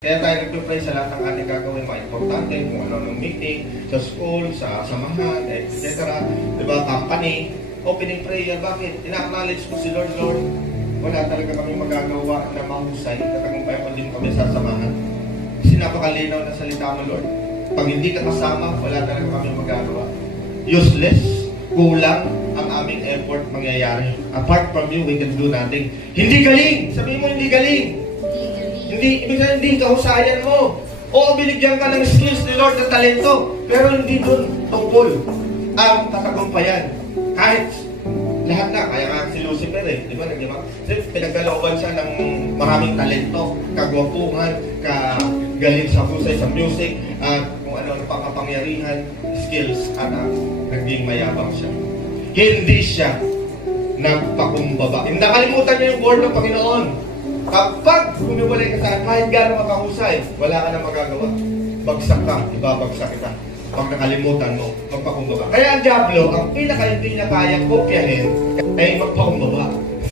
Kaya tayo nagpipray sa lahat ng ating gagawin, mga importante, kung ano-anong meeting, sa school, sa samahan, etc. Diba, company, opening prayer. Bakit? Ina-acknowledge mo si Lord, Lord, wala talaga kami magagawa na mahusay, katagumpay kung hindi mo kami sasamahan. Kasi napakalinaw na salita mo, Lord. Pag hindi ka kasama, wala talaga kami magagawa. Useless, kulang ang aming effort mangyayari. Apart from you, we can do nothing. Hindi galing! Sabihin mo, hindi galing! Hindi kahusayan mo. Oo, binigyan ka ng skills ni Lord na talento, pero hindi doon tungkol ang katagumpayan. Kahit lahat na, kaya nga si Lucifer di ba? Pinagkalooban siya ng maraming talento, kagwapuhan, kagaling sa husay sa music, at kung ano pang kapangyarihan, skills, at naging mayabang siya. Hindi siya nagpakumbaba. Hindi nakalimutan niya yung word ng Panginoon. Kapag humiwalay ka saan, kahit gano'ng makahusay, wala ka na magagawa. Bagsak ka, ibabagsak kita. Pag nakalimutan mo, magpakumbaba. Kaya ang Diablo, ang pinaka hindi niya kayang kopyahin ay magpakumbaba.